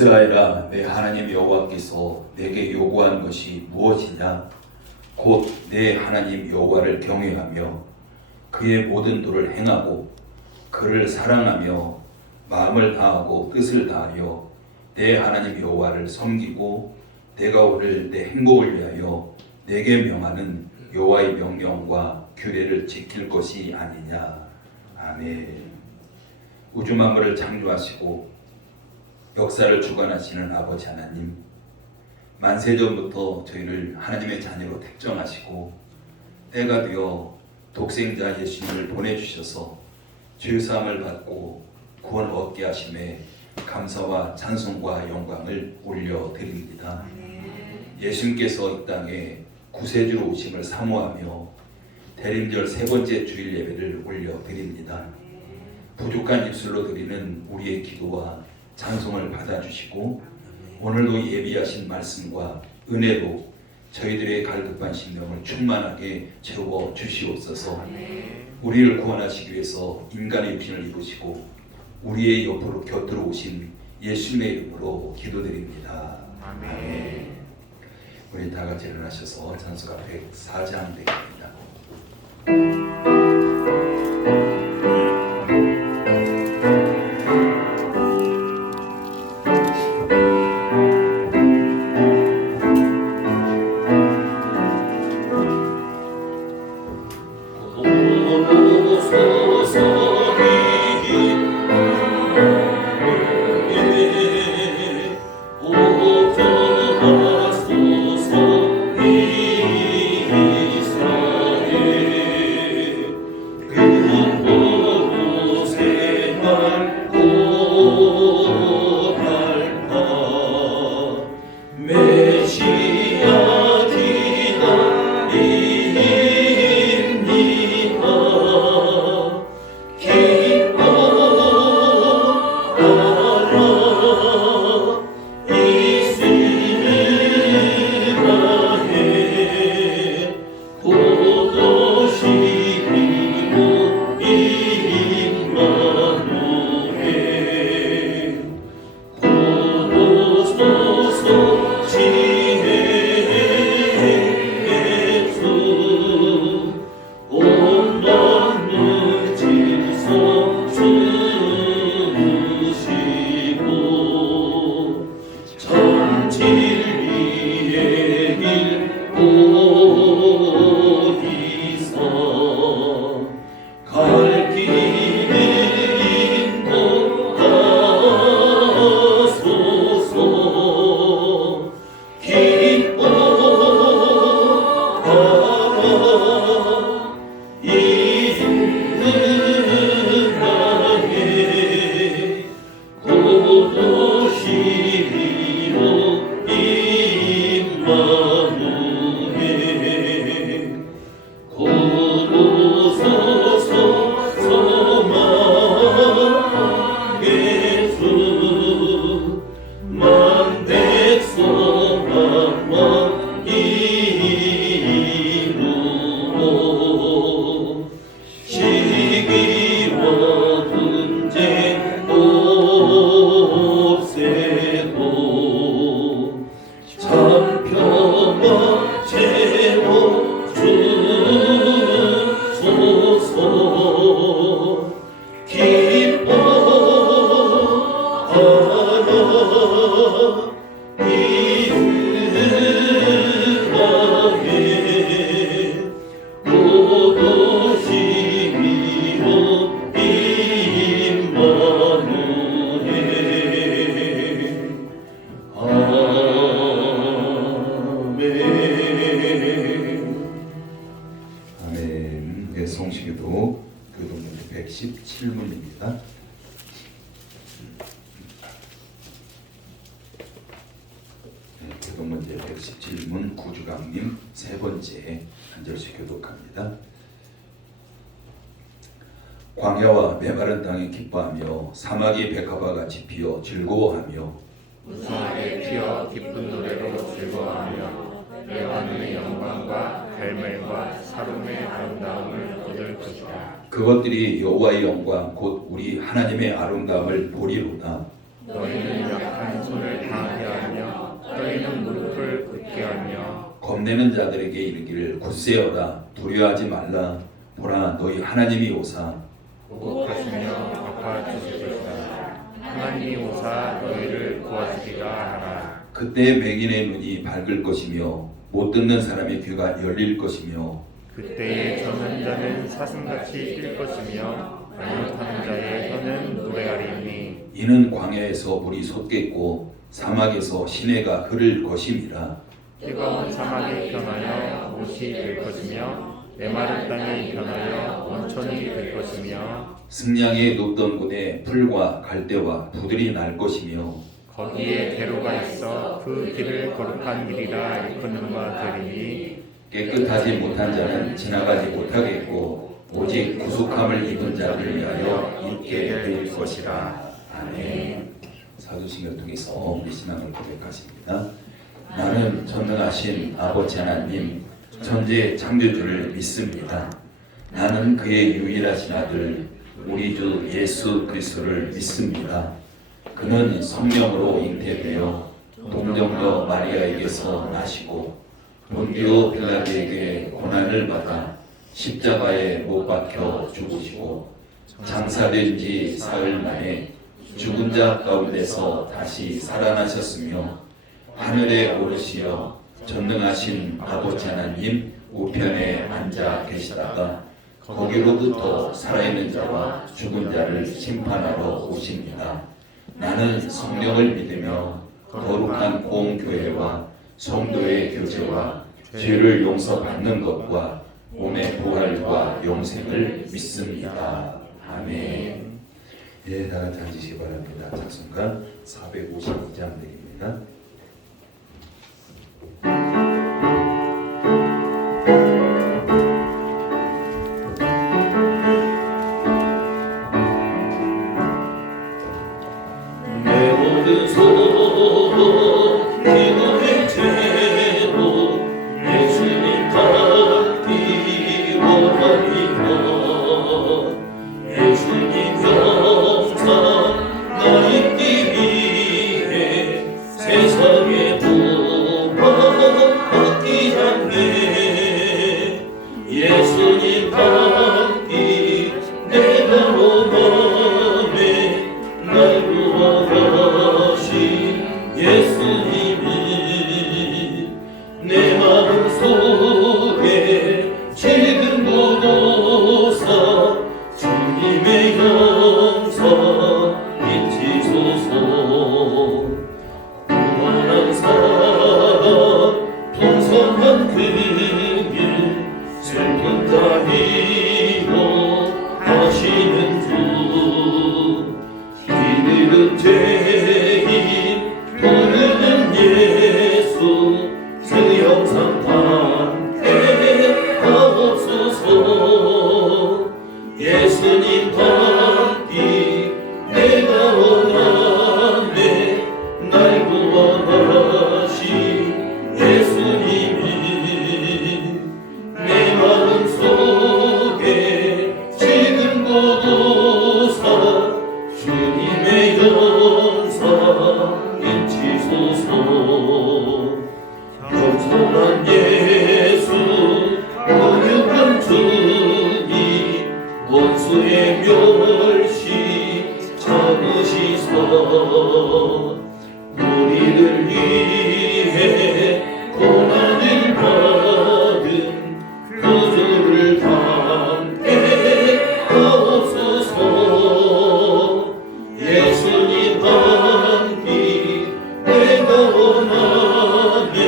이스라엘아, 내 하나님 여호와께서 내게 요구한 것이 무엇이냐? 곧 내 하나님 여호와를 경외하며 그의 모든 도를 행하고 그를 사랑하며 마음을 다하고 뜻을 다하여 내 하나님 여호와를 섬기고 내가 오늘 내 행복을 위하여 내게 명하는 여호와의 명령과 규례를 지킬 것이 아니냐. 아멘. 우주 만물을 창조하시고 역사를 주관하시는 아버지 하나님, 만세전부터 저희를 하나님의 자녀로 택정하시고 때가 되어 독생자 예수님을 보내주셔서 죄사함을 받고 구원을 얻게 하심에 감사와 찬송과 영광을 올려드립니다. 예수님께서 이 땅에 구세주로 오심을 사모하며 대림절 세 번째 주일 예배를 올려드립니다. 부족한 입술로 드리는 우리의 기도와 찬송을 받아주시고 오늘도 예비하신 말씀과 은혜로 저희들의 갈급한 심령을 충만하게 채워 주시옵소서. 우리를 구원하시기 위해서 인간의 육신을 입으시고 우리의 옆으로 곁으로 오신 예수님의 이름으로 기도드립니다. 아멘. 우리 다 같이 일어나셔서 찬송가 104장 되겠습니다. 성시기도 교독문제 117문입니다. 교독문제 117문 구주강님 세 번째 한 절씩 교독합니다. 광야와 메마른 땅이 기뻐하며 사막이 백합화 같이 피어 즐거워하며 무성하게 피어 기쁜 노래로 즐거워하며 레바논의 영광과 갈멜과 사lum의 아름다움을 얻을 것이다. 그것들이 여호와의 영광 곧 우리 하나님의 아름다움을 보리로다. 너희는 약한 손을 강하게 하며 떨리는 무릎을 굳게 하며 겁내는 자들에게 이르기를 굳세어라 두려워하지 말라 보라 너희 하나님이 오사 구속하시며 갚아주실 것이다. 하나님이 오사 너희를 구하시리라 하라. 그때 맹인의 눈이 밝을 것이며 못 듣는 사람의 귀가 열릴 것이며 그때에 저는 자는 사슴같이 뛸 것이며 말못하는 자의 혀는 노래하리니 이는 광야에서 물이 솟겠고 사막에서 시내가 흐를 것임이라. 뜨거운 사막이 변하여 못이 될 것이며 메마른 땅이 변하여 원천이 될 것이며 승량에 높던 곳에 풀과 갈대와 부들이 날 것이며 거기에 대로가 있어 그 길을 거룩한 길이라 일컫는 바 되리니 깨끗하지 못한 자는 지나가지 못하겠고 오직 구속함을 입은 자를 위하여 있게 될 것이라. 아멘. 사도신경을 통해서 우리 신앙을 고백하십니다. 나는 전능하신 아버지 하나님 천지의 창조주를 믿습니다. 나는 그의 유일하신 아들 우리 주 예수 그리스도를 믿습니다. 그는 성령으로 잉태되어 동정녀 마리아에게서 나시고 본디오 빌라도에게 고난을 받아 십자가에 못 박혀 죽으시고 장사된 지 사흘 만에 죽은 자 가운데서 다시 살아나셨으며 하늘에 오르시어 전능하신 아버지 하나님 우편에 앉아 계시다가 거기로부터 살아있는 자와 죽은 자를 심판하러 오십니다. 나는 성령을 믿으며 거룩한 공교회와 성도의 교제와 죄를 용서받는 것과 몸의 부활과 영생을 믿습니다. 아멘. 예, 다 같이 앉으시기 바랍니다. 찬송가 452장입니다. 내 모든 소원 기도의 죄로 예수님 닮기 원하리며 예수님 영상 나 입기 위해 세상에 도망받기 않네. 예수님 닮기 내가 원하네. 날 구원하신 예수님이 내 마음속에 지금보다 주님의 영상 잊히소서. 구원한 사람 풍성한 그 길 슬픔 다히고 하시는 주 이들은 죄인 부르는 예수 그 영상 담게 하옵소서. 예수님 닮기 내가 원하네. 날 구원하신 예수님이 내 마음속에 지금 보도사 주님의 영상 잊히소서. 겸손한 예수 거룩한 주님 원수의 멸시 참으시소. 우리를 위해 고난을 받은 그 주를 담게 하옵소서. 예수님 닮기 내가 원하네.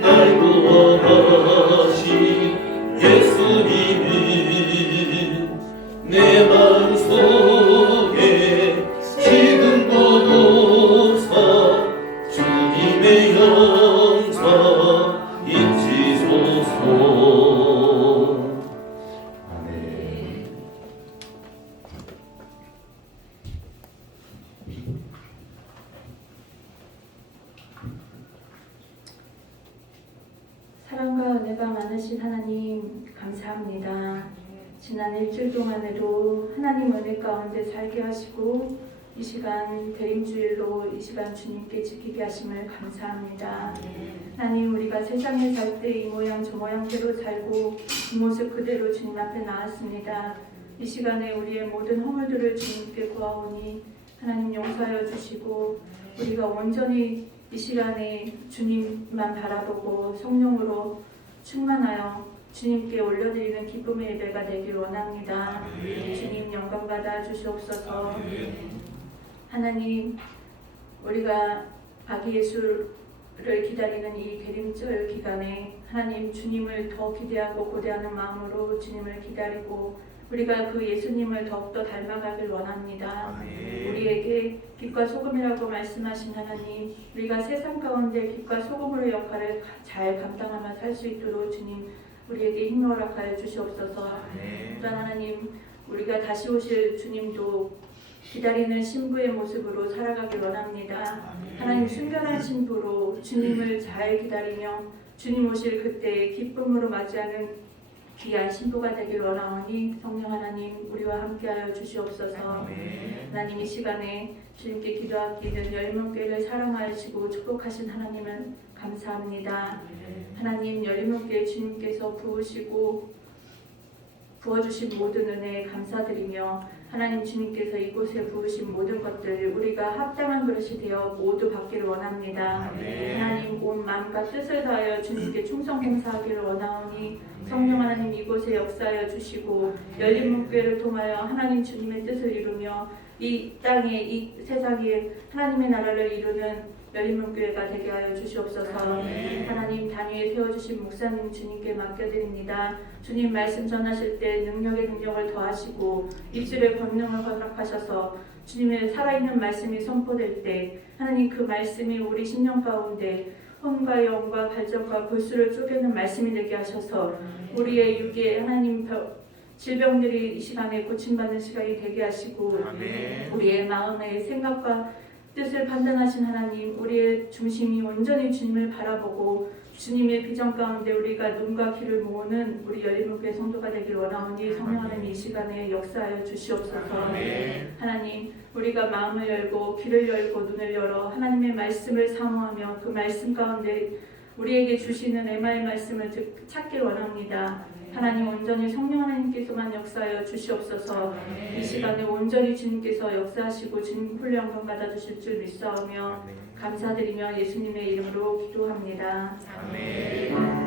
날 구원하신 예수님이 내 마음속에 지금 보도사 주님의 영상 잊히소서. 아멘. 사랑과 은혜가 많으신 하나님 감사합니다. 지난 일주일 동안에도 하나님 은혜 가운데 살게 하시고 이 시간 대림주일로 이 시간 주님께 지키게 하심을 감사합니다. 하나님, 우리가 세상에 살 때 이 모양 저 모양대로 살고 이 모습 그대로 주님 앞에 나왔습니다. 이 시간에 우리의 모든 허물들을 주님께 구하오니 하나님 용서하여 주시고 우리가 온전히 이 시간에 주님만 바라보고 성령으로 충만하여 주님께 올려드리는 기쁨의 예배가 되길 원합니다. 주님 영광 받아 주시옵소서. 하나님, 우리가 아기 예수를 기다리는 이 대림절 기간에 하나님 주님을 더 기대하고 고대하는 마음으로 주님을 기다리고 우리가 그 예수님을 더욱더 닮아가길 원합니다. 우리에게 빛과 소금이라고 말씀하신 하나님, 우리가 세상 가운데 빛과 소금으로의 역할을 잘 감당하며 살 수 있도록 주님 우리에게 힘을 허락하여 주시옵소서. 또한 하나님, 우리가 다시 오실 주님도 기다리는 신부의 모습으로 살아가길 원합니다. 하나님, 순결한 신부로 주님을 잘 기다리며 주님 오실 그때 기쁨으로 맞이하는 귀한 신부가 되길 원하오니 성령 하나님 우리와 함께하여 주시옵소서. 하나님, 이 시간에 주님께 기도하기는 열문교회를 사랑하시고 축복하신 하나님은 감사합니다. 하나님, 열문교회 주님께서 부어주신 모든 은혜에 감사드리며 하나님 주님께서 이곳에 부으신 모든 것들을 우리가 합당한 그릇이 되어 모두 받기를 원합니다. 하나님, 온 마음과 뜻을 다하여 주님께 충성 봉사하기를 원하오니 성령 하나님 이곳에 역사하여 주시고 열린 문교회를 통하여 하나님 주님의 뜻을 이루며 이 땅에 이 세상에 하나님의 나라를 이루는 열린 문교회가 되게 하여 주시옵소서. 하나님, 단위에 세워주신 목사님 주님께 맡겨드립니다. 주님 말씀 전하실 때 능력을 더하시고 입술의 권능을 허락하셔서 주님의 살아있는 말씀이 선포될 때 하나님 그 말씀이 우리 심령 가운데 혼과 영과 발전과 골수를 쪼개는 말씀이 되게 하셔서 우리의 육에 하나님 질병들이 이 시간에 고침받는 시간이 되게 하시고 우리의 마음의 생각과 뜻을 판단하신 하나님, 우리의 중심이 온전히 주님을 바라보고 주님의 비전 가운데 우리가 눈과 귀를 모으는 우리 열린문교회 성도가 되길 원하오니 성령 하나님 이 시간에 역사하여 주시옵소서. 하나님, 우리가 마음을 열고 귀를 열고 눈을 열어 하나님의 말씀을 사모하며 그 말씀 가운데 우리에게 주시는 에마의 말씀을 찾길 원합니다. 하나님, 온전히 성령 하나님께서만 역사하여 주시옵소서. 이 시간에 온전히 주님께서 역사하시고 주님 홀로 영광 받아주실 줄 믿사오며 감사드리며 예수님의 이름으로 기도합니다. 아멘.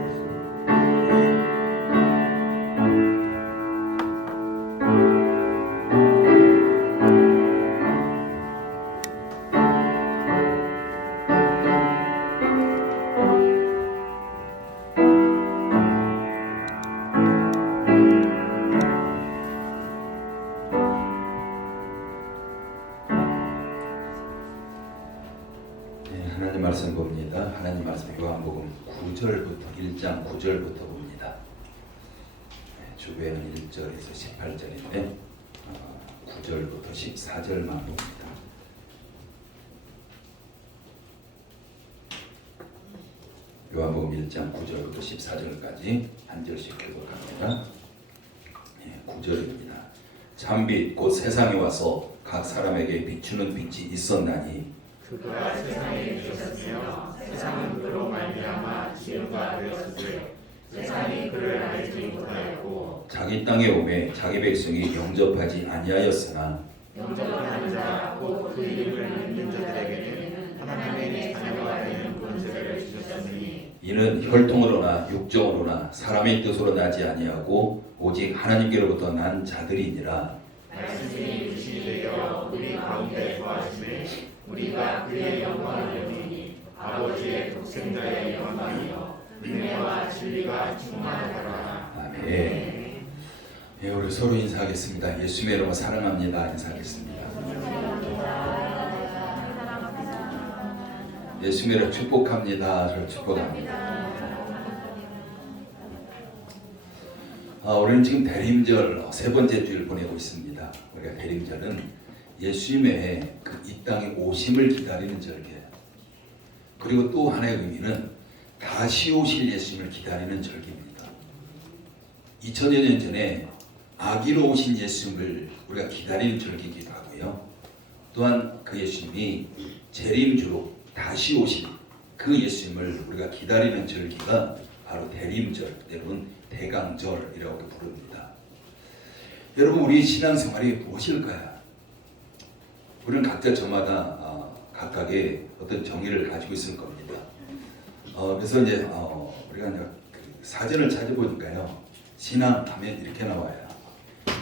하나님 말씀 봅니다. 하나님 말씀 요한복음 9절부터 1장 9절부터 봅니다. 주배는 1절에서 18절인데 9절부터 14절만 봅니다. 요한복음 1장 9절부터 14절까지 한 절씩 교독합니다. 9절입니다. 참빛 곧 세상에 와서 각 사람에게 비추는 빛이 있었나니 그가 세상에 계셨으며 세상은 그로 말미암아 지음바 되었으되 세상이 그를 알지 못하였고 자기 땅에 오매 자기 백성이 영접하지 아니하였으나 영접하는 자 곧 그 이름을 믿는 자들에게는 하나님의 자녀가 되는 권세를 주셨으니 이는 혈통으로나 육정으로나 사람의 뜻으로 나지 아니하고 오직 하나님께로부터 난 자들이니라. 말씀이 육신이 되어 우리 가운데 거하시되 우리가 그의 영광을 보니 아버지의 독생자의 영광이요 은혜와 진리가 충만하더라. 아멘. 우리 서로 인사하겠습니다. 예수님의 이름으로 사랑합니다. 인사하겠습니다. 예수님의 이름으로 축복합니다. 저를 축복합니다. 우리는 지금 대림절 세 번째 주일 보내고 있습니다. 우리가 대림절은 예수님의 이 땅에 오심을 기다리는 절기예요. 그리고 또 하나의 의미는 다시 오실 예수님을 기다리는 절기입니다. 2000여 년 전에 아기로 오신 예수님을 우리가 기다리는 절기이기도 하고요. 또한 그 예수님이 재림주로 다시 오신 그 예수님을 우리가 기다리는 절기가 바로 대림절, 여러분 대강절이라고 부릅니다. 여러분 우리 신앙생활이 무엇일까요? 우리는 각자 저마다 각각의 어떤 정의를 가지고 있을 겁니다. 그래서 이제 우리가 이제 그 사전을 찾아보니까요, 신앙하면 이렇게 나와요.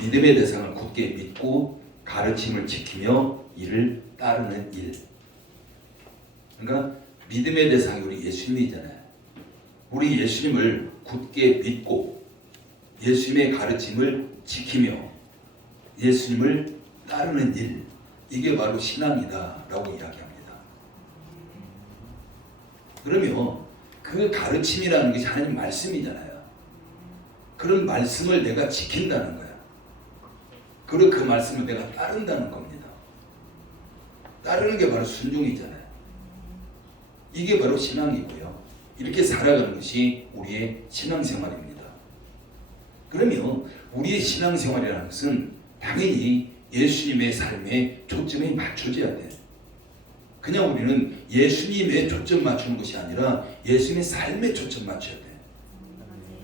믿음의 대상을 굳게 믿고 가르침을 지키며 이를 따르는 일. 그러니까 믿음의 대상이 우리 예수님이잖아요. 우리 예수님을 굳게 믿고 예수님의 가르침을 지키며 예수님을 따르는 일, 이게 바로 신앙이다라고 이야기합니다. 그러면 그 가르침이라는 것이 하나님 말씀이잖아요. 그런 말씀을 내가 지킨다는 거야. 그리고 그 말씀을 내가 따른다는 겁니다. 따르는 게 바로 순종이잖아요. 이게 바로 신앙이고요. 이렇게 살아가는 것이 우리의 신앙생활입니다. 그러면 우리의 신앙생활이라는 것은 당연히 예수님의 삶에 초점이 맞춰져야 돼. 그냥 우리는 예수님에 초점 맞추는 것이 아니라 예수님의 삶에 초점 맞춰야 돼.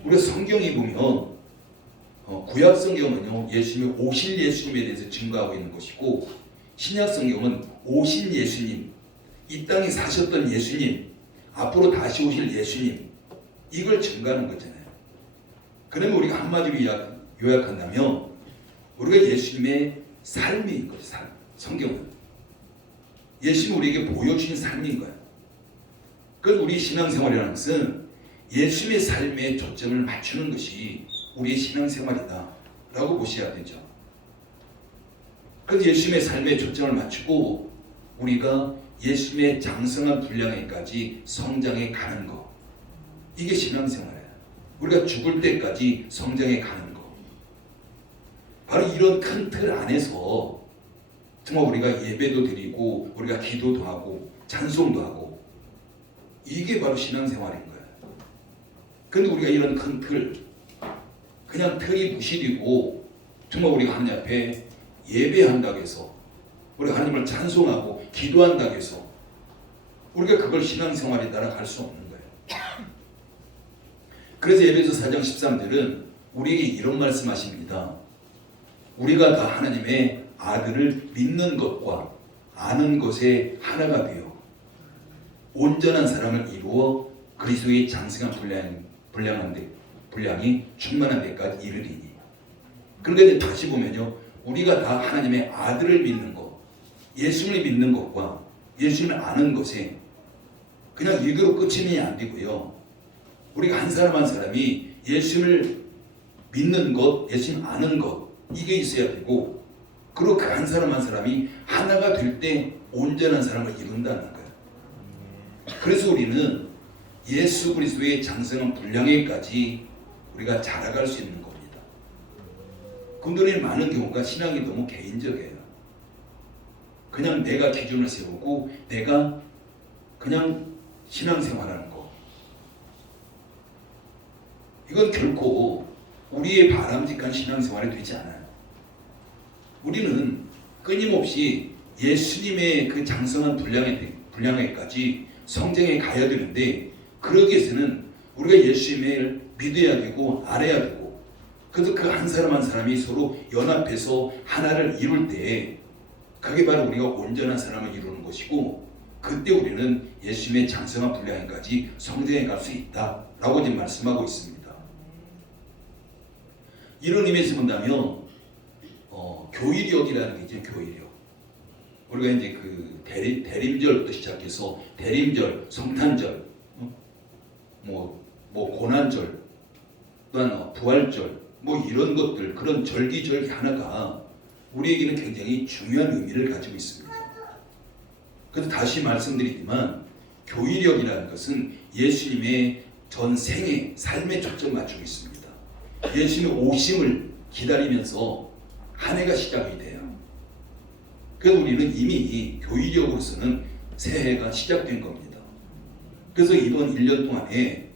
우리가 성경에 보면 구약 성경은요, 예수님이 오실 예수님에 대해서 증거하고 있는 것이고, 신약 성경은 오신 예수님, 이 땅에 사셨던 예수님, 앞으로 다시 오실 예수님, 이걸 증거하는 거잖아요. 그러면 우리가 한마디로 요약한다면 우리가 예수님의 삶인 거죠. 삶. 성경은 예수님이 우리에게 보여주신 삶인 거예요. 그래서 우리 신앙생활이라는 것은 예수님의 삶에 초점을 맞추는 것이 우리의 신앙생활이다 라고 보셔야 되죠. 그래서 예수님의 삶에 초점을 맞추고 우리가 예수님의 장성한 분량에까지 성장해 가는 것, 이게 신앙생활이에요. 우리가 죽을 때까지 성장해 가는 것. 바로 이런 큰 틀 안에서 정말 우리가 예배도 드리고 우리가 기도도 하고 찬송도 하고, 이게 바로 신앙생활인 거예요. 그런데 우리가 이런 큰 틀, 그냥 틀이 무시되고 정말 우리가 하나님 앞에 예배한다고 해서, 우리가 하나님을 찬송하고 기도한다고 해서 우리가 그걸 신앙생활이다라고 할 수 없는 거예요. 그래서 에베소 4장 13절은 우리에게 이런 말씀하십니다. 우리가 다 하나님의 아들을 믿는 것과 아는 것에 하나가 되어 온전한 사랑을 이루어 그리스도의 장성한 분량이 충만한 데까지 이르리니. 그러니까 다시 보면요, 우리가 다 하나님의 아들을 믿는 것, 예수님을 믿는 것과 예수님을 아는 것에 그냥 이거로 끝이 안 되고요. 우리가 한 사람 한 사람이 예수님을 믿는 것, 예수님 아는 것, 이게 있어야 되고, 그리고 그 한 사람 한 사람이 하나가 될 때 온전한 사람을 이룬다는 거예요. 그래서 우리는 예수 그리스도의 장성한 분량에까지 우리가 자라갈 수 있는 겁니다. 근데 많은 경우가 신앙이 너무 개인적이에요. 그냥 내가 기준을 세우고 내가 그냥 신앙생활하는 거. 이건 결코 우리의 바람직한 신앙생활이 되지 않아요. 우리는 끊임없이 예수님의 그 장성한 분량에까지 성장해 가야 되는데, 그러기 위해서는 우리가 예수님을 믿어야 되고 알아야 되고, 그래서 그 한 사람 한 사람이 서로 연합해서 하나를 이룰 때 그게 바로 우리가 온전한 사람을 이루는 것이고, 그때 우리는 예수님의 장성한 분량에까지 성장해 갈 수 있다라고 지금 말씀하고 있습니다. 이런 의미에서 본다면 교일력이라는 게 있죠. 교일력. 우리가 이제 그 대림절부터 시작해서 대림절, 성탄절, 뭐 고난절, 또한 부활절, 뭐 이런 것들, 그런 절기 하나가 우리에게는 굉장히 중요한 의미를 가지고 있습니다. 그래서 다시 말씀드리지만 교일력이라는 것은 예수님의 전 생애, 삶에 초점 맞추고 있습니다. 예수님의 오심을 기다리면서 한 해가 시작이 돼요. 그래서 우리는 이미 교일력으로서는 새해가 시작된 겁니다. 그래서 이번 1년 동안에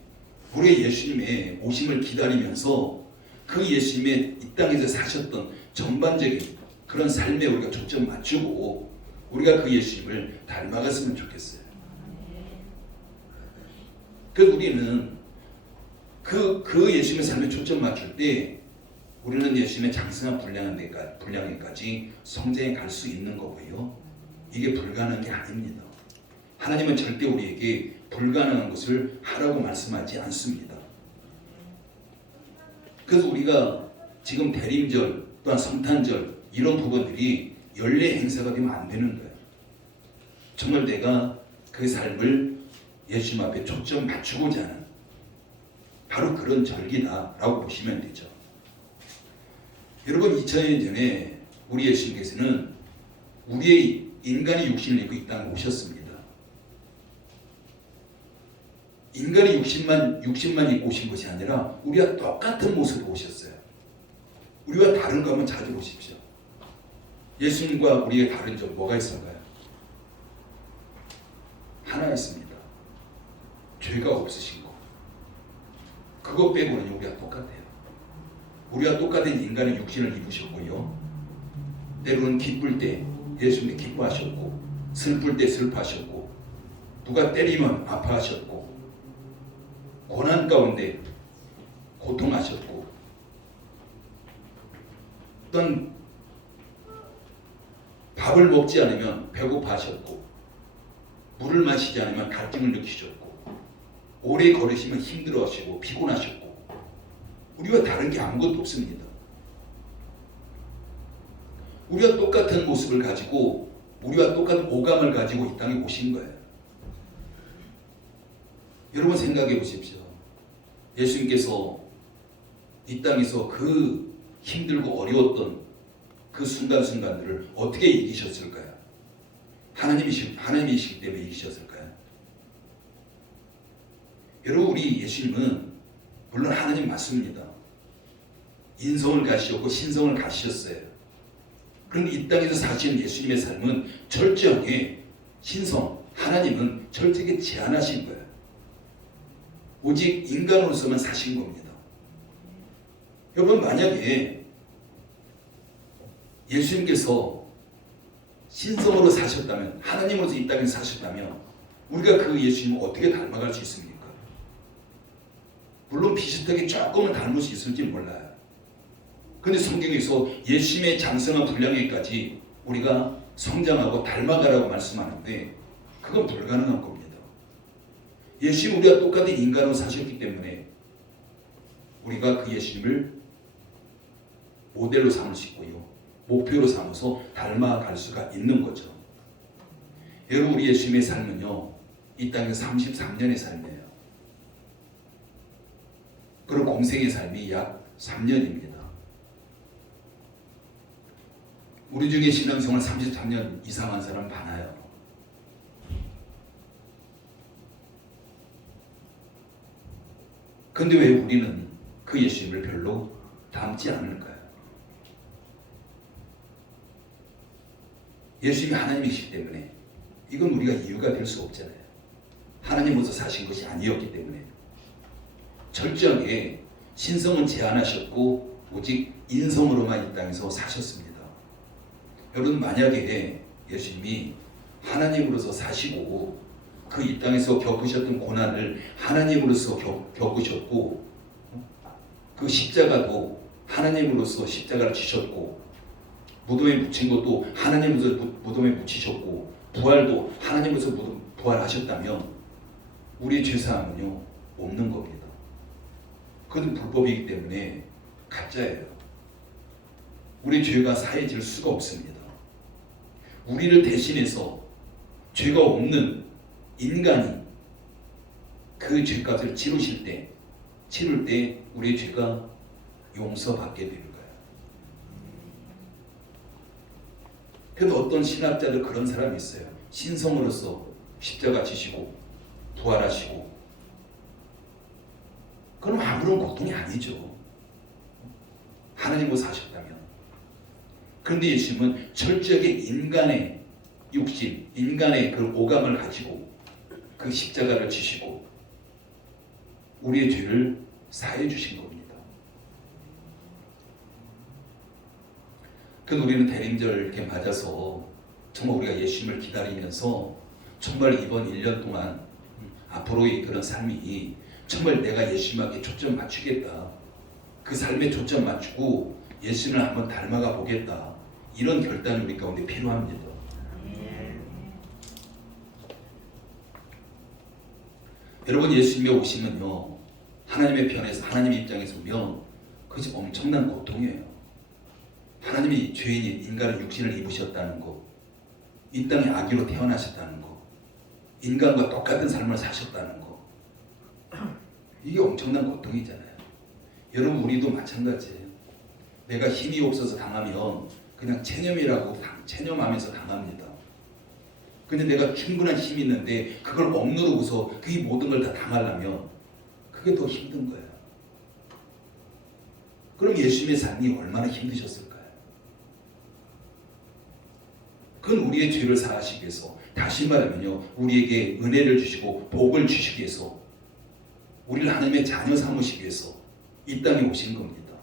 우리 예수님의 오심을 기다리면서 그 예수님의 이 땅에서 사셨던 전반적인 그런 삶에 우리가 초점 맞추고 우리가 그 예수님을 닮아갔으면 좋겠어요. 그래서 우리는 그 예수님의 삶에 초점 맞출 때 우리는 예수님의 장성한 분량에까지 성장해 갈 수 있는 거고요. 이게 불가능한 게 아닙니다. 하나님은 절대 우리에게 불가능한 것을 하라고 말씀하지 않습니다. 그래서 우리가 지금 대림절 또한 성탄절 이런 부분들이 연례 행사가 되면 안 되는 거예요. 정말 내가 그 삶을 예수님 앞에 초점 맞추고자 하는 바로 그런 절기다라고 보시면 되죠. 여러분 2000년 전에 우리 예수님께서는 우리의 인간의 육신을 입고 이 땅에 오셨습니다. 인간의 육신만 입고 오신 것이 아니라 우리와 똑같은 모습으로 오셨어요. 우리와 다른 거 한번 찾아보십시오. 예수님과 우리의 다른 점 뭐가 있을까요? 하나 있습니다. 죄가 없으신 거. 그것 빼고는 우리가 똑같아요. 우리와 똑같은 인간의 육신을 입으셨고요. 때로는 기쁠 때 예수님이 기뻐하셨고, 슬플 때 슬퍼하셨고, 누가 때리면 아파하셨고, 고난 가운데 고통하셨고, 어떤 밥을 먹지 않으면 배고파하셨고, 물을 마시지 않으면 갈증을 느끼셨고, 오래 걸으시면 힘들어하시고 피곤하셨고, 우리와 다른 게 아무것도 없습니다. 우리와 똑같은 모습을 가지고 우리와 똑같은 오감을 가지고 이 땅에 오신 거예요. 여러분 생각해 보십시오. 예수님께서 이 땅에서 그 힘들고 어려웠던 그 순간순간들을 어떻게 이기셨을까요? 하나님이시기 때문에 이기셨을까요? 여러분 우리 예수님은 물론 하나님 맞습니다. 인성을 가시었고 신성을 가시었어요. 그런데 이 땅에서 사시는 예수님의 삶은 철저하게 신성, 하나님은 철저하게 제한하신 거예요. 오직 인간으로서만 사신 겁니다. 여러분 만약에 예수님께서 신성으로 사셨다면, 하나님으로서 이 땅에 사셨다면 우리가 그 예수님을 어떻게 닮아갈 수 있습니까? 물론 비슷하게 조금은 닮을 수 있을지 몰라요. 그런데 성경에서 예수님의 장성한 분량에까지 우리가 성장하고 닮아가라고 말씀하는데 그건 불가능한 겁니다. 예수님 우리가 똑같은 인간으로 사셨기 때문에 우리가 그 예수님을 모델로 삼으시고요, 목표로 삼아서 닮아갈 수가 있는 거죠. 여러분 우리 예수님의 삶은요, 이 땅에서 33년의 삶이에요. 그리고 공생의 삶이 약 3년입니다. 우리 중에 신앙생활 33년 이상 한 사람 많아요. 근데 왜 우리는 그 예수님을 별로 닮지 않을까요? 예수님이 하나님이시기 때문에 이건 우리가 이유가 될 수 없잖아요. 하나님으로서 사신 것이 아니었기 때문에 철저하게 신성은 제한하셨고 오직 인성으로만 이 땅에서 사셨습니다. 여러분 만약에 예수님이 하나님으로서 사시고 그 이 땅에서 겪으셨던 고난을 하나님으로서 겪으셨고 그 십자가도 하나님으로서 십자가를 지셨고 무덤에 묻힌 것도 하나님으로서 무덤에 묻히셨고 부활도 하나님으로서 부활하셨다면 우리의 죄사함은요 없는 겁니다. 그것은 불법이기 때문에 가짜예요. 우리 죄가 사해질 수가 없습니다. 우리를 대신해서 죄가 없는 인간이 그 죄값을 치를 때 우리의 죄가 용서받게 되는 거예요. 그래도 어떤 신학자들 그런 사람이 있어요. 신성으로서 십자가 지시고 부활하시고 그럼 아무런 고통이 아니죠. 하나님으로 사셨다면. 그런데 예수님은 철저하게 인간의 육신, 인간의 그 오감을 가지고 그 십자가를 지시고 우리의 죄를 사해 주신 겁니다. 그래서 우리는 대림절 이렇게 맞아서 정말 우리가 예수님을 기다리면서 정말 이번 1년 동안 앞으로의 그런 삶이 정말 내가 예수님에게 초점 맞추겠다. 그 삶에 초점 맞추고 예수님을 한번 닮아가 보겠다. 이런 결단이 우리 가운데 필요합니다. 여러분, 예수님의 오심은요, 하나님의 편에서, 하나님의 입장에서 보면 그것이 엄청난 고통이에요. 하나님이 죄인인 인간의 육신을 입으셨다는 것, 이 땅에 아기로 태어나셨다는 것, 인간과 똑같은 삶을 사셨다는 것, 이게 엄청난 고통이잖아요. 여러분, 우리도 마찬가지예요. 내가 힘이 없어서 당하면 그냥 체념하면서 당합니다. 근데 내가 충분한 힘이 있는데 그걸 억누르고서 그 모든 걸 다 당하려면 그게 더 힘든 거예요. 그럼 예수님의 삶이 얼마나 힘드셨을까요? 그건 우리의 죄를 사하시기 위해서, 다시 말하면요, 우리에게 은혜를 주시고 복을 주시기 위해서, 우리를 하나님의 자녀 삼으시기 위해서 이 땅에 오신 겁니다.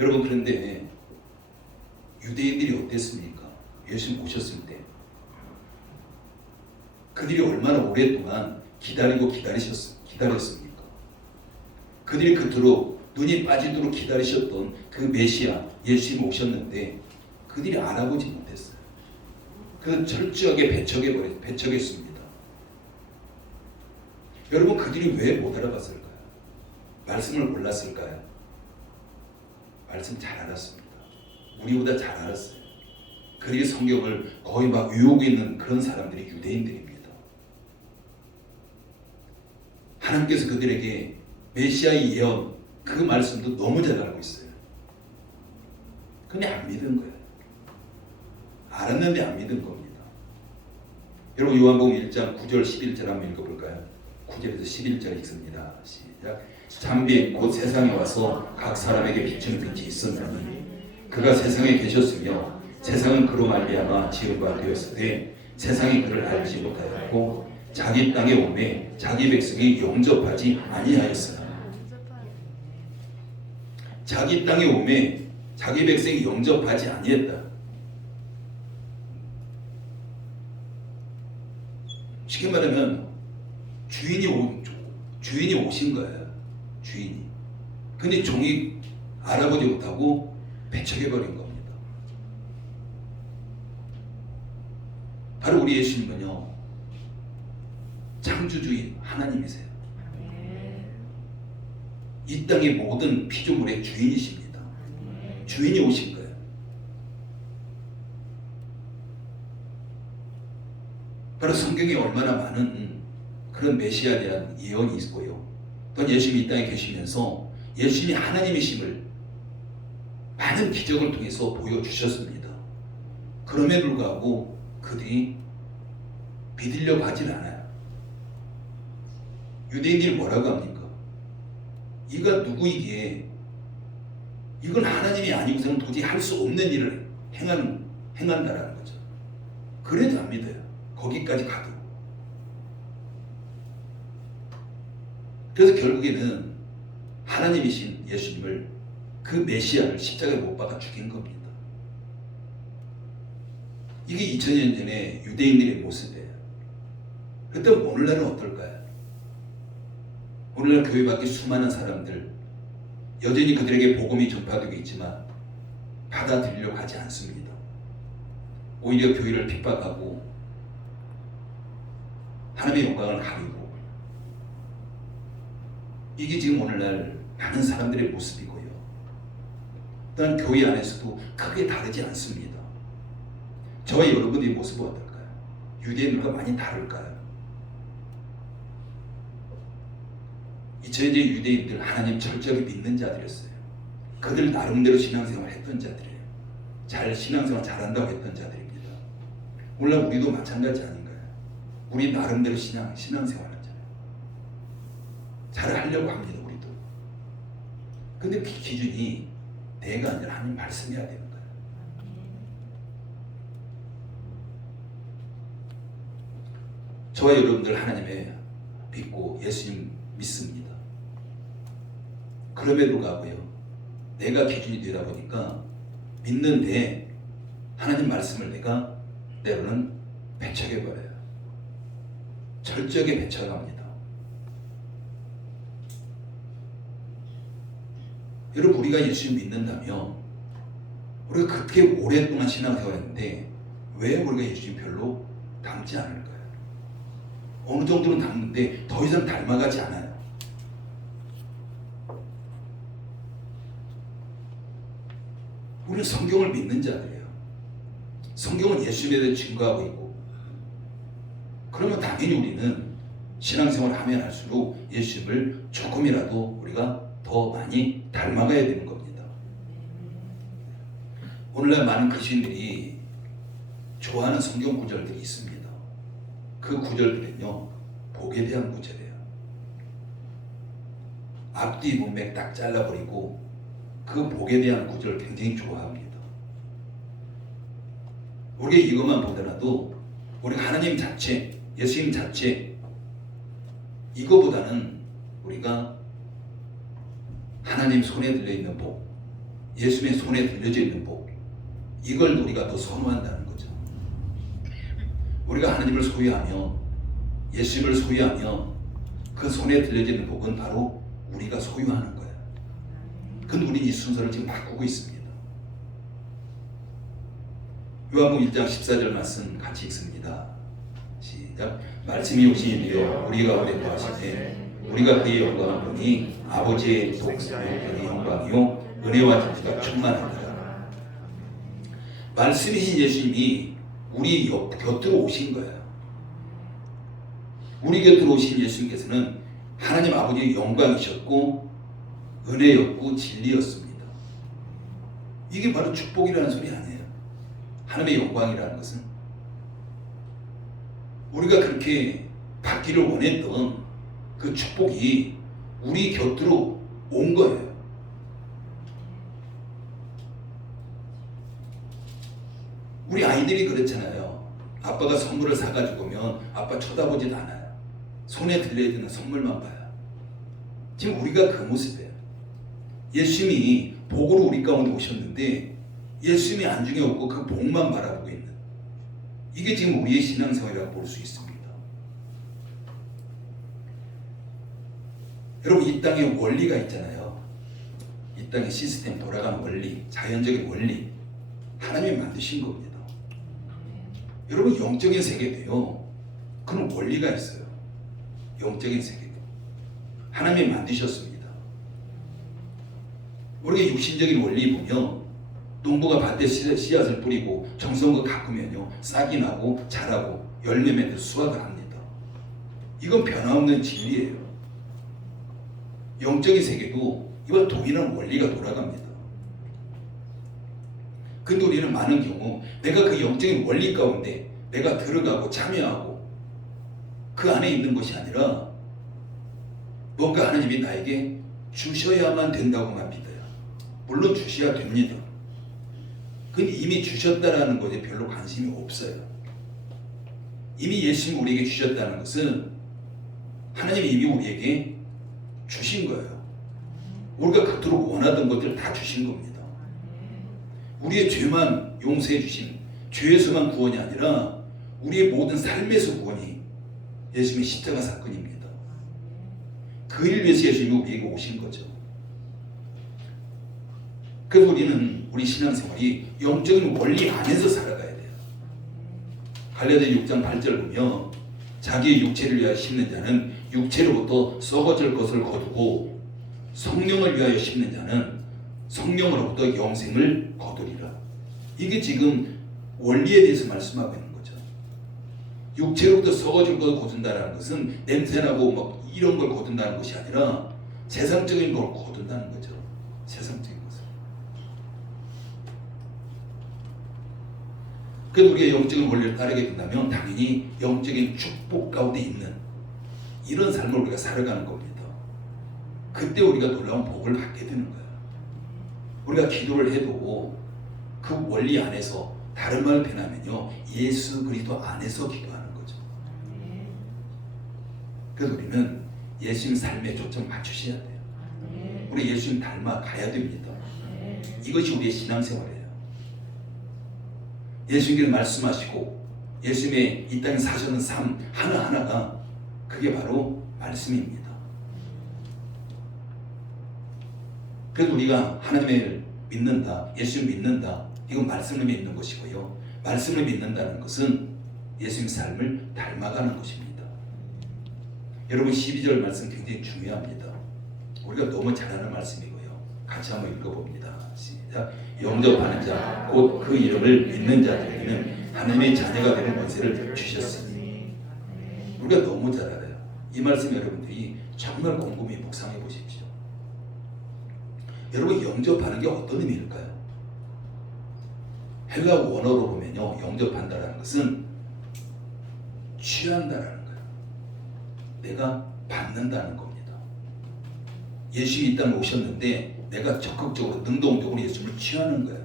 여러분, 그런데 유대인들이 어땠습니까? 예수님 오셨을 때 그들이 얼마나 오랫동안 기다렸습니까? 그들이 그토록 눈이 빠지도록 기다리셨던 그 메시아 예수님이 오셨는데 그들이 알아보지 못했어요. 그 철저하게 배척했습니다. 여러분, 그들이 왜 못 알아봤을까요? 말씀을 몰랐을까요? 말씀 잘 알았습니다. 우리보다 잘 알았어요. 그들이 성경을 거의 막 외우고 있는 그런 사람들이 유대인들입니다. 하나님께서 그들에게 메시아의 예언, 그 말씀도 너무 잘 알고 있어요. 근데 안 믿은 거예요. 알았는데 안 믿은 겁니다. 여러분, 요한복음 1장 9절 11절 한번 읽어볼까요? 9절에서 11절 읽습니다. 시작. 참빛 곧 세상에 와서 각 사람에게 비추는 빛이 있었나니 그가 세상에 계셨으며 세상은 그로 말미암아 지은 바 되었으되 세상이 그를 알지 못하였고 자기 땅에 오매 자기 백성이 영접하지 아니하였으나 자기 땅에 오매 자기 백성이 영접하지 아니했다. 쉽게 말하면 주인이 오신 거예요. 주인이. 근데 종이 알아보지 못하고 배척해버린 겁니다. 바로 우리 예수님은요, 창조주인 하나님이세요. 이 땅의 모든 피조물의 주인이십니다. 주인이 오신 거예요. 바로 성경에 얼마나 많은 그런 메시아에 대한 예언이 있고요. 또 예수님이 이 땅에 계시면서 예수님이 하나님이심을 많은 기적을 통해서 보여주셨습니다. 그럼에도 불구하고 그들이 믿으려고 하질 않아요. 유대인들이 뭐라고 합니까? 이가 누구이기에 이건 하나님이 아니고서는 도저히 할 수 없는 일을 행한다라는 거죠. 그래도 안 믿어요. 거기까지 가도. 그래서 결국에는 하나님이신 예수님을, 그 메시아를 십자가에 못 박아 죽인 겁니다. 이게 2000년 전에 유대인들의 모습이에요. 그때 오늘날은 어떨까요? 오늘날 교회 밖에 수많은 사람들, 여전히 그들에게 복음이 전파되고 있지만 받아들이려고 하지 않습니다. 오히려 교회를 핍박하고 하나님의 영광을 가리고, 이게 지금 오늘날 많은 사람들의 모습이고요. 또한 교회 안에서도 크게 다르지 않습니다. 저와 여러분의 모습은 어떨까요? 유대인들과 많이 다를까요? 2000년 유대인들 하나님 철저하게 믿는 자들이었어요. 그들 나름대로 신앙생활 했던 자들이에요. 잘 신앙생활 잘한다고 했던 자들입니다. 오늘날 우리도 마찬가지 아닌가요? 우리 나름대로 신앙생활 하잖아요. 잘 하려고 합니다. 우리도. 근데 그 기준이 내가 아니라 하나님 말씀해야 되는 거예요. 저와 여러분들 하나님의 믿고 예수님 믿습니다. 그럼에도 불구하고요, 내가 기준이 되다 보니까 믿는데 하나님 말씀을 내가 때로는 배척해버려요. 철저하게 배척합니다. 여러분, 우리가 예수 믿는다면 우리가 그렇게 오랫동안 신앙생활했는데 왜 우리가 예수님 별로 닮지 않을까요? 어느 정도는 닮는데 더 이상 닮아가지 않아요. 우리는 성경을 믿는 자들이에요. 성경은 예수님에 대해 증거하고 있고, 그러면 당연히 우리는 신앙생활을 하면 할수록 예수님을 조금이라도 우리가 더 많이 닮아가야 되는 겁니다. 오늘날 많은 그리스도인들이 좋아하는 성경 구절들이 있습니다. 그 구절들은요, 복에 대한 구절이에요. 앞뒤 문맥 딱 잘라버리고 그 복에 대한 구절을 굉장히 좋아합니다. 우리가 이것만 보더라도 우리가 하나님 자체, 예수님 자체, 이거보다는 우리가 하나님 손에 들려있는 복, 예수님의 손에 들려져 있는 복, 이걸 우리가 더 선호한다는 거죠. 우리가 하나님을 소유하며 예수님을 소유하며 그 손에 들려져 있는 복은 바로 우리가 소유하는 거예요. 근데 우리는 이 순서를 지금 바꾸고 있습니다. 요한복음 1장 14절 말씀 같이 읽습니다. 시작. 말씀이 오신 이여 우리가 오래 구하시되 우리가 그의 영광을 보니 아버지의 독생자의 그의 영광이요 은혜와 진리가 충만하더라. 말씀이신 예수님이 우리 곁으로 오신 거예요. 우리 곁으로 오신 예수님께서는 하나님 아버지의 영광이셨고 은혜였고 진리였습니다. 이게 바로 축복이라는 소리 아니에요. 하나님의 영광이라는 것은 우리가 그렇게 받기를 원했던 그 축복이 우리 곁으로 온 거예요. 우리 아이들이 그렇잖아요. 아빠가 선물을 사가지고 오면 아빠 쳐다보지도 않아요. 손에 들려있는 선물만 봐요. 지금 우리가 그 모습이에요. 예수님이 복으로 우리 가운데 오셨는데 예수님이 안중에 없고 그 복만 바라보고 있는, 이게 지금 우리의 신앙생활이라고 볼 수 있습니다. 여러분, 이 땅에 원리가 있잖아요. 이 땅의 시스템, 돌아가는 원리, 자연적인 원리, 하나님이 만드신 겁니다. 여러분, 영적인 세계도요, 그런 원리가 있어요. 영적인 세계도 하나님이 만드셨습니다. 우리가 육신적인 원리 보면 농부가 밭에 씨앗을 뿌리고 정성을 가꾸면요, 싹이 나고 자라고 열매 맺는 수확을 합니다. 이건 변함없는 진리예요. 영적인 세계도 이와 동일한 원리가 돌아갑니다. 근데 우리는 많은 경우 내가 그 영적인 원리 가운데 내가 들어가고 참여하고 그 안에 있는 것이 아니라 뭔가 하나님이 나에게 주셔야만 된다고만 믿어요. 물론 주셔야 됩니다. 근데 이미 주셨다라는 것에 별로 관심이 없어요. 이미 예수님이 우리에게 주셨다는 것은 하나님이 이미 우리에게 주신 거예요. 우리가 그토록 원하던 것들을 다 주신 겁니다. 우리의 죄만 용서해 주신, 죄에서만 구원이 아니라 우리의 모든 삶에서 구원이 예수님의 십자가 사건입니다. 그 일을 위해서 예수님이 우리에게 오신 거죠. 그래서 우리는 우리 신앙생활이 영적인 원리 안에서 살아가야 돼요. 갈라디아 6장 8절 보면 자기의 육체를 위하여 심는 자는 육체로부터 썩어질 것을 거두고 성령을 위하여 심는 자는 성령으로부터 영생을 거두리라. 이게 지금 원리에 대해서 말씀하고 있는 거죠. 육체로부터 썩어질 것을 거둔다는 것은 냄새나고 막 이런 걸 거둔다는 것이 아니라 세상적인 걸 거둔다는 거죠. 세상적인 것을. 그래서 우리가 영적인 원리를 따르게 된다면 당연히 영적인 축복 가운데 있는 이런 삶을 우리가 살아가는 겁니다. 그때 우리가 놀라운 복을 받게 되는 거예요. 우리가 기도를 해도 그 원리 안에서, 다른 말을 표현하면요, 예수 그리스도 안에서 기도하는 거죠. 그래서 우리는 예수님 삶에 초점 맞추셔야 돼요. 우리 예수님 닮아가야 됩니다. 이것이 우리의 신앙생활이에요. 예수님께서 말씀하시고 예수님의 이 땅에 사셨던 삶 하나하나가 그게 바로 말씀입니다. 그래서 우리가 하나님을 믿는다, 예수를 믿는다, 이건 말씀을 믿는 것이고요. 말씀을 믿는다는 것은 예수님의 삶을 닮아가는 것입니다. 여러분 12절 말씀 굉장히 중요합니다. 우리가 너무 잘 아는 말씀이고요. 같이 한번 읽어봅니다. 시작. 영접하는 자, 곧 그 이름을 믿는 자들에게는 하나님의 자녀가 되는 권세를 주셨으니. 우리가 너무 잘 알아요. 이 말씀 여러분들이 정말 곰곰이 묵상해 보십시오. 여러분 영접하는 게 어떤 의미일까요? 헬라 원어로 보면요, 영접한다는 것은 취한다라는 거예요. 내가 받는다는 겁니다. 예수님이 이 땅에 오셨는데 내가 적극적으로 능동적으로 예수님을 취하는 거예요.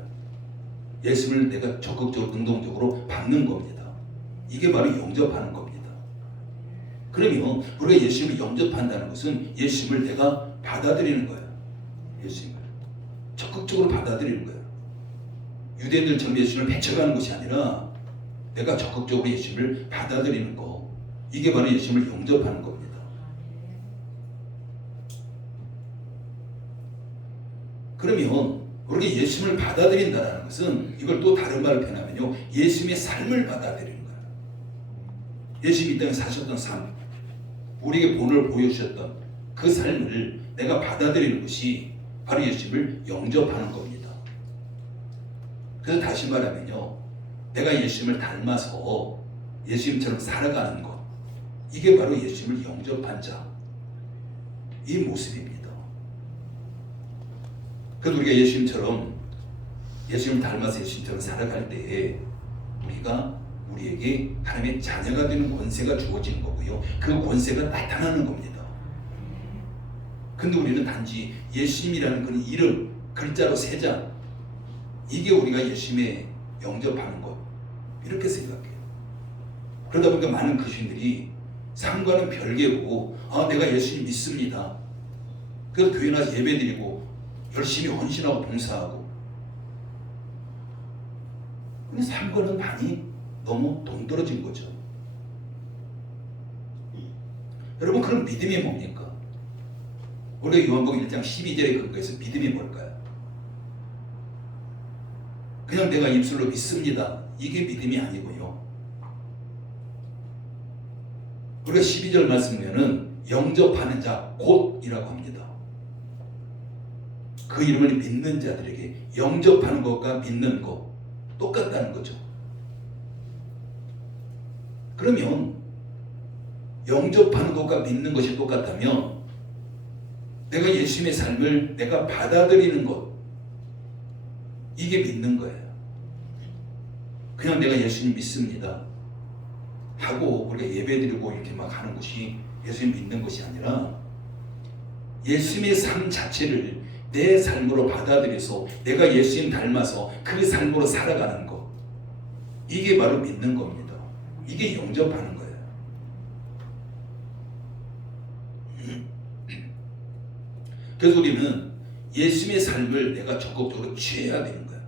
예수님을 내가 적극적으로 능동적으로 받는 겁니다. 이게 바로 영접하는 겁니다. 그러면 우리가 예수님을 영접한다는 것은 예수님을 내가 받아들이는 거예요. 예수님을 적극적으로 받아들이는 거예요. 유대인들처럼 예수님을 배척하는 것이 아니라 내가 적극적으로 예수님을 받아들이는 거, 이게 바로 예수님을 영접하는 겁니다. 그러면 우리가 예수님을 받아들인다는 것은 이걸 또 다른 말로 표현하면요, 예수님의 삶을 받아들이는 거예요. 예수님이 이 땅에 사셨던 삶, 우리에게 본을 보여주셨던 그 삶을 내가 받아들이는 것이 바로 예수님을 영접하는 겁니다. 그래서 다시 말하면요, 내가 예수님을 닮아서 예수님처럼 살아가는 것, 이게 바로 예수님을 영접한 자, 이 모습입니다. 그래서 우리가 예수님을 닮아서 예수님처럼 살아갈 때에 우리에게 하나님의 자녀가 되는 권세가 주어지는 거고요. 그 권세가 나타나는 겁니다. 근데 우리는 단지 예수님이라는 그 이름, 글자로 세 자, 이게 우리가 예수님의 영접하는 것, 이렇게 생각해요. 그러다 보니까 많은 그리스도인들이 삶과는 별개로 내가 예수님 믿습니다. 그래서 교회 나서 예배드리고 열심히 헌신하고 봉사하고, 근데 삶과는 많이 너무 동떨어진 거죠. 여러분, 그럼 믿음이 뭡니까? 우리가 요한복음 1장 12절에 근거해서 믿음이 뭘까요? 그냥 내가 입술로 믿습니다, 이게 믿음이 아니고요. 우리가 12절 말씀 보면은 영접하는 자, 곧이라고 합니다. 그 이름을 믿는 자들에게, 영접하는 것과 믿는 것 똑같다는 거죠. 그러면 영접하는 것과 믿는 것이 똑같다면 내가 예수님의 삶을 내가 받아들이는 것, 이게 믿는 거예요. 그냥 내가 예수님 믿습니다 하고 우리가 예배드리고 이렇게 막 하는 것이 예수님 믿는 것이 아니라 예수님의 삶 자체를 내 삶으로 받아들여서 내가 예수님 닮아서 그 삶으로 살아가는 것, 이게 바로 믿는 겁니다. 이게 영접하는 거예요. 그래서 우리는 예수님의 삶을 내가 적극적으로 취해야 되는 거예요.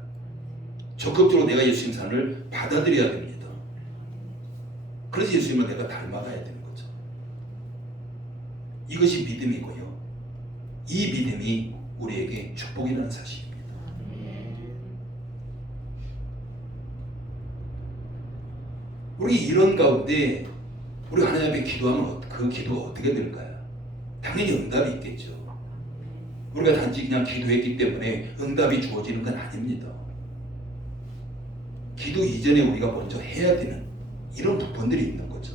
적극적으로 내가 예수님 삶을 받아들여야 됩니다. 그래서 예수님을 내가 닮아가야 되는 거죠. 이것이 믿음이고요. 이 믿음이 우리에게 축복이라는 사실입니다. 우리 이런 가운데 우리 하나님 앞에 기도하면 그 기도가 어떻게 될까요? 당연히 응답이 있겠죠. 우리가 단지 그냥 기도했기 때문에 응답이 주어지는 건 아닙니다. 기도 이전에 우리가 먼저 해야 되는 이런 부분들이 있는 거죠.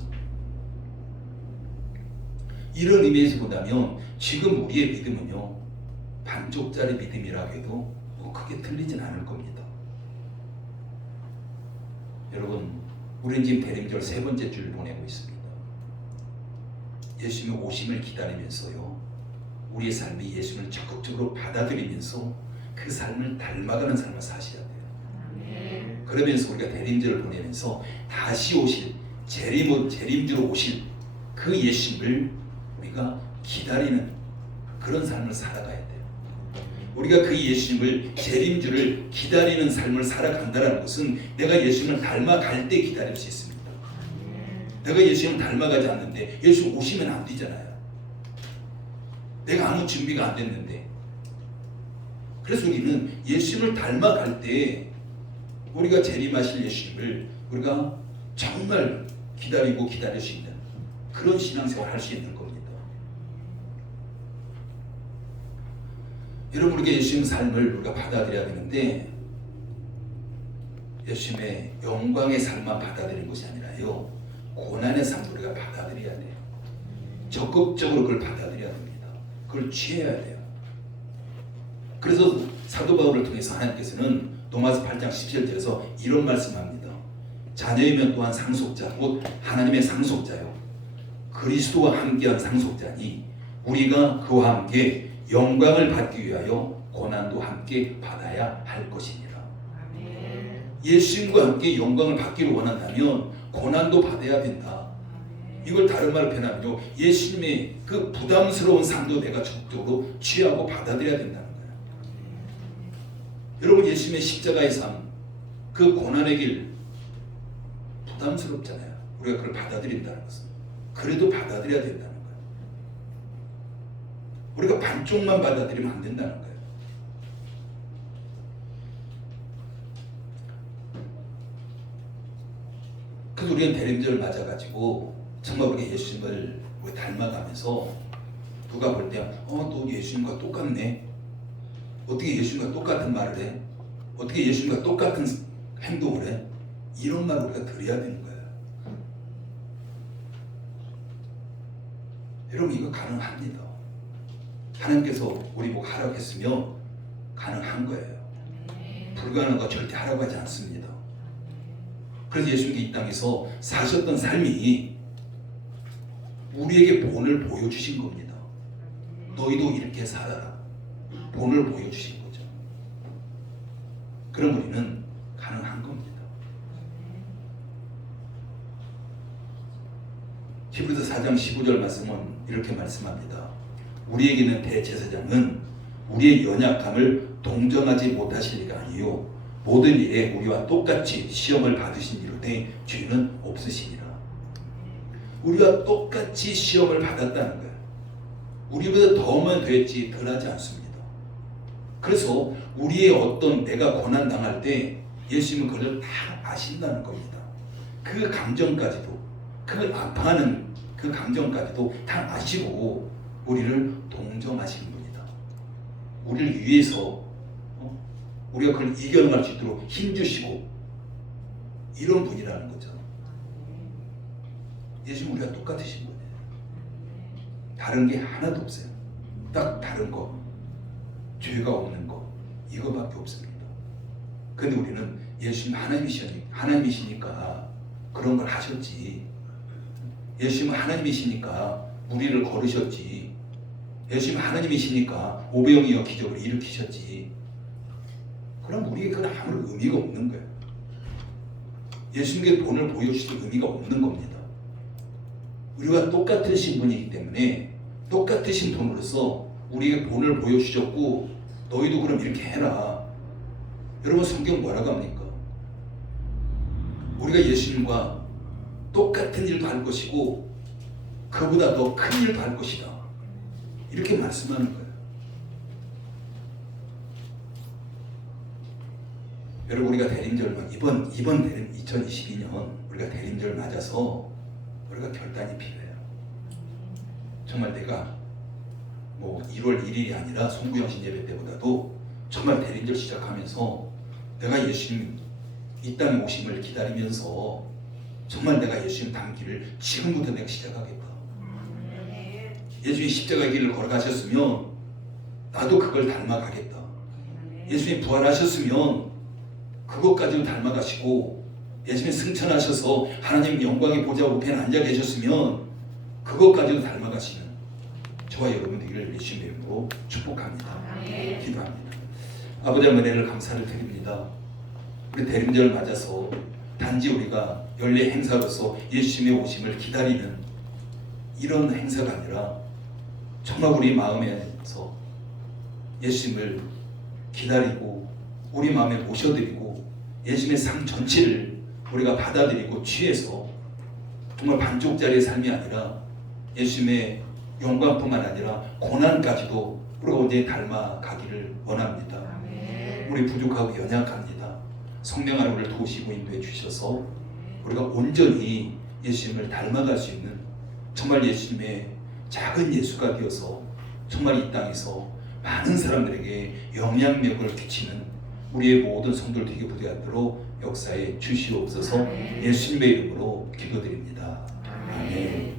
이런 의미에서 보자면 지금 우리의 믿음은요, 반쪽짜리 믿음이라고 해도 뭐 크게 틀리진 않을 겁니다. 여러분, 우리는 지금 대림절 3번째 주를 보내고 있습니다. 예수님의 오심을 기다리면서요, 우리의 삶이 예수님을 적극적으로 받아들이면서 그 삶을 닮아가는 삶을 사셔야 돼요. 그러면서 우리가 대림절을 보내면서 다시 오실 재림주로 오실 그 예수님을 우리가 기다리는 그런 삶을 살아가야 돼요. 우리가 그 예수님을, 재림주를 기다리는 삶을 살아간다는 것은 내가 예수님을 닮아갈 때 기다릴 수 있습니다. 내가 예수님을 닮아가지 않는데 예수 오시면 안 되잖아요. 내가 아무 준비가 안 됐는데. 그래서 우리는 예수님을 닮아갈 때 우리가 재림하실 예수님을 우리가 정말 기다리고 기다릴 수 있는 그런 신앙생활을 할 수 있는 겁니다. 여러분, 우리가 예수님 삶을 우리가 받아들여야 되는데 예수님의 영광의 삶만 받아들이는 것이 아니라요, 고난의 삶도 우리가 받아들여야 돼요. 적극적으로 그걸 받아들여야 됩니다. 그걸 취해야 돼요. 그래서 사도 바울을 통해서 하나님께서는 로마서 8장 17절에서 이런 말씀합니다. 자녀이면 또한 상속자, 곧 하나님의 상속자요, 그리스도와 함께한 상속자니 우리가 그와 함께 영광을 받기 위하여 고난도 함께 받아야 할 것이니라. 예수님과 함께 영광을 받기를 원한다면 고난도 받아야 된다. 이걸 다른 말로 표현하면요, 예수님의 그 부담스러운 삶도 내가 적극적으로 취하고 받아들여야 된다는 거예요. 여러분, 예수님의 십자가의 삶, 그 고난의 길 부담스럽잖아요. 우리가 그걸 받아들인다는 것은. 그래도 받아들여야 된다는 거예요. 우리가 반쪽만 받아들이면 안 된다는 거예요. 그래서 우리는 대림절을 맞아가지고 정말 우리 예수님을 우리 닮아가면서 누가 볼 때 너 예수님과 똑같네, 어떻게 예수님과 똑같은 말을 해, 어떻게 예수님과 똑같은 행동을 해, 이런 말 우리가 들어야 되는 거예요. 여러분, 이거 가능합니다. 하나님께서 우리 보고 하라고 했으면 가능한 거예요. 불가능한 거 절대 하라고 하지 않습니다. 그래서 예수님이 이 땅에서 사셨던 삶이 우리에게 본을 보여주신 겁니다. 너희도 이렇게 살아라. 본을 보여주신 거죠. 그럼 우리는 가능한 겁니다. 히브리서 4장 15절 말씀은 이렇게 말씀합니다. 우리에게는 대제사장은 우리의 연약함을 동정하지 못하실 리가 아니요 모든 일에 우리와 똑같이 시험을 받으신 이로되 죄는 없으시니라. 우리와 똑같이 시험을 받았다는 거예요. 우리보다 더하면 됐지 덜하지 않습니다. 그래서 우리의 어떤 내가 고난 당할 때 예수님은 그걸 다 아신다는 겁니다. 그 감정까지도, 그 아파하는 그 감정까지도 다 아시고 우리를 동정하시는 분이다. 우리를 위해서 우리가 그걸 이겨나갈 수 있도록 힘주시고 이런 분이라는 거죠. 예수님 우리가 똑같으신 분이에요. 다른 게 하나도 없어요. 딱 다른 거, 죄가 없는 거, 이거밖에 없습니다. 근데 우리는 예수님 하나님이시니까 그런 걸 하셨지. 예수님은 하나님이시니까 우리를 걸으셨지. 예수님 하나님이시니까 오병이어 기적을 일으키셨지. 그럼 우리에게 그건 아무런 의미가 없는 거예요. 예수님께 본을 보여주실 의미가 없는 겁니다. 우리와 똑같으신 분이기 때문에 똑같으신 분으로서 우리에게 본을 보여주셨고 너희도 그럼 이렇게 해라. 여러분, 성경 뭐라고 합니까? 우리가 예수님과 똑같은 일도 할 것이고 그보다 더 큰 일도 할 것이다. 이렇게 말씀하는 거예요. 여러분, 우리가 대림절 이번 대림 2022년 우리가 대림절 맞아서 우리가 결단이 필요해요. 정말 내가 1월 1일이 아니라 송구영신 예배 때보다도 정말 대림절 시작하면서 내가 예수님 이 땅에 오심을 기다리면서 정말 내가 예수님 닮기를 지금부터 내가 시작하겠다. 예수님 십자가의 길을 걸어가셨으면 나도 그걸 닮아가겠다. 예수님 부활하셨으면 그것까지도 닮아가시고 예수님 승천하셔서 하나님 영광의 보좌 우편에 앉아 계셨으면 그것까지도 닮아가시는 저와 여러분들을 예수님의 이름으로 축복합니다. 기도합니다. 아버지 은혜를 감사를 드립니다. 우리 대림절을 맞아서 단지 우리가 연례 행사로서 예수님의 오심을 기다리는 이런 행사가 아니라 정말 우리 마음에서 예수님을 기다리고 우리 마음에 모셔드리고 예수님의 삶 전체를 우리가 받아들이고 취해서 정말 반쪽짜리의 삶이 아니라 예수님의 영광뿐만 아니라 고난까지도 우리가 언제 닮아가기를 원합니다. 우리 부족하고 연약합니다. 성령 안에 우리를 도우시고 인도해 주셔서 우리가 온전히 예수님을 닮아갈 수 있는 정말 예수님의 작은 예수가 되어서 정말 이 땅에서 많은 사람들에게 영향력을 끼치는 우리의 모든 성도들 되게 부대하도록 역사에 주시옵소서. 예수님의 이름으로 기도드립니다. 아멘.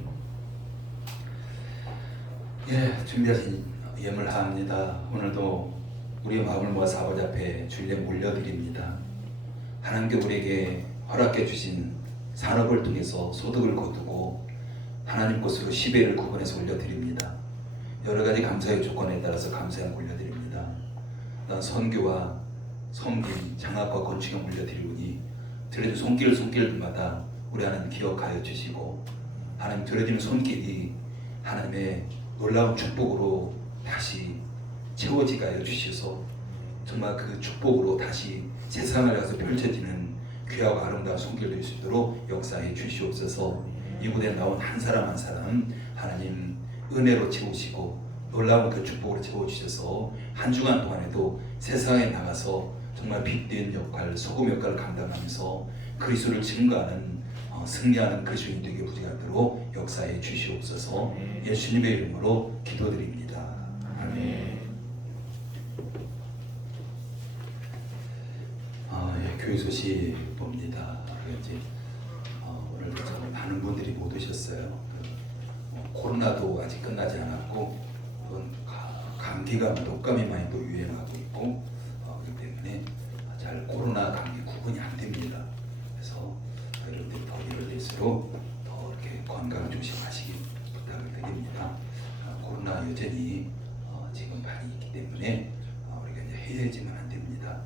예, 준비하신 예물하옵니다. 오늘도 우리의 마음을 모아서 아버지 앞에 주일에 올려드립니다. 하나님께 우리에게 허락해 주신 산업을 통해서 소득을 거두고 하나님 것으로 10회를 구분해서 올려드립니다. 여러 가지 감사의 조건에 따라서 감사함 올려드립니다. 난 선교와 섬김, 장학과 건축에 올려드리오니 들여진 손길마다 우리 하나님 기억하여 주시고 하나님 들여진 손길이 하나님의 놀라운 축복으로 다시 채워지게 하여 주셔서 정말 그 축복으로 다시 세상을 가서 펼쳐지는 귀하고 아름다운 손길 될 수 있도록 역사해 주시옵소서. 이 무대에 나온 한 사람 한 사람 하나님 은혜로 채우시고 놀라운 그 축복으로 채워주셔서 한 주간 동안에도 세상에 나가서 정말 빛된 역할, 소금 역할을 감당하면서 그리스도를 증거하는 승리하는 그리스도인 되게 부지하도록 역사해 주시옵소서. 예수님의 이름으로 기도드립니다. 아멘. 교회 소식 봅니다. 이제 오늘도 참 많은 분들이 못 오셨어요. 코로나도 아직 끝나지 않았고 감기가 독감이 많이 또 유행하고 있고 그렇기 때문에 잘 코로나 감기 구분이 안 됩니다. 그래서 여러분들이 더 이럴 때일수록 더 이렇게 건강 조심하시기 부탁을 드립니다. 코로나 여전히 지금 많이 있기 때문에 우리가 이제 해야지만 안 됩니다.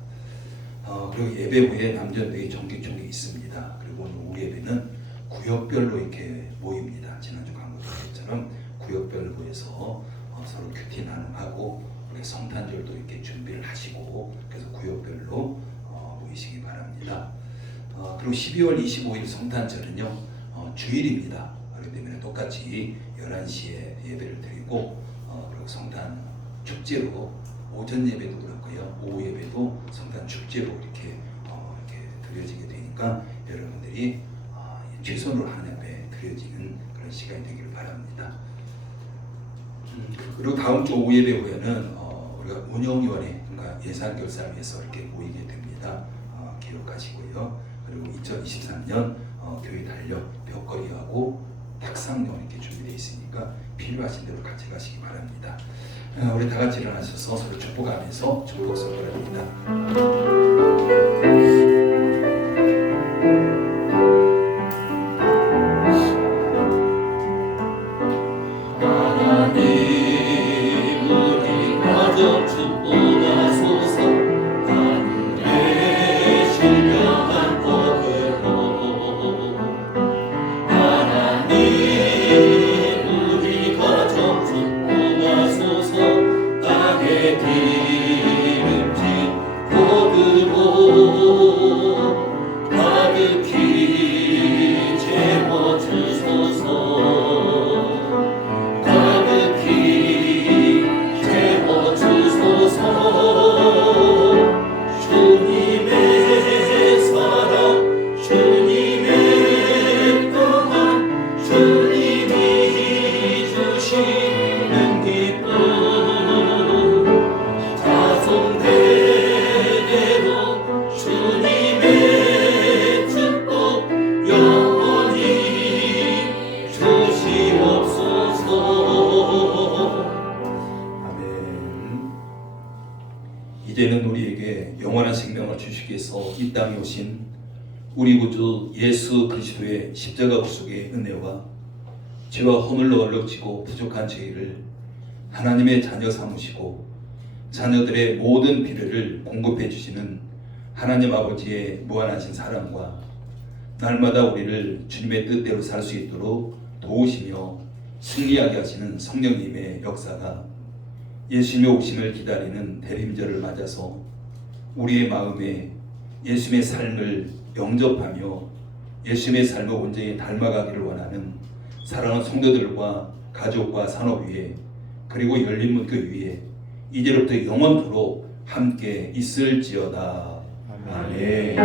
그리고 예배 후에 남전도의 정기총회 있습니다. 그리고 오늘 오후 예배는 구역별로 이렇게 모입니다. 지난주 강조처럼 구역별로 모여서 서로 큐티 나눔하고 우리 성탄절도 이렇게 준비를 하시고 그래서 구역별로 모이시기 바랍니다. 그리고 12월 25일 성탄절은요 주일입니다. 그렇기 때문에 똑같이 11시에 예배를 드리고 그리고 성탄 축제로 오전 예배도 그렇고요 오후 예배도 성탄 축제로 이렇게 드려지게 되니까 여러분들이 최선으로 하나님 앞에 드려지는 그런 시간이 되기를 바랍니다. 그리고 다음 주 오후 예배 후에는 우리가 운영위원회 그러니까 예산 결산을 위해서 이렇게 모이게 됩니다. 기억하시고요. 그리고 2023년 교회 달력 벽걸이하고 탁상용 이렇게 준비되어 있으니까 필요하신 대로 같이 가시기 바랍니다. 우리 다 같이 일어나셔서 서로 축복하면서 축복 선포합니다. 이제는 우리에게 영원한 생명을 주시기 위해서 이 땅에 오신 우리 구주 예수 그리스도의 십자가 구속의 은혜와 죄와 허물로 얼룩지고 부족한 저희를 하나님의 자녀 삼으시고 자녀들의 모든 필요를 공급해 주시는 하나님 아버지의 무한하신 사랑과 날마다 우리를 주님의 뜻대로 살 수 있도록 도우시며 승리하게 하시는 성령님의 역사가 예수님의 오심을 기다리는 대림절을 맞아서 우리의 마음에 예수님의 삶을 영접하며 예수님의 삶을 온전히 닮아가기를 원하는 사랑하는 성도들과 가족과 산업 위에 그리고 열린 문교 위에 이제부터 영원토록 함께 있을지어다. 아멘.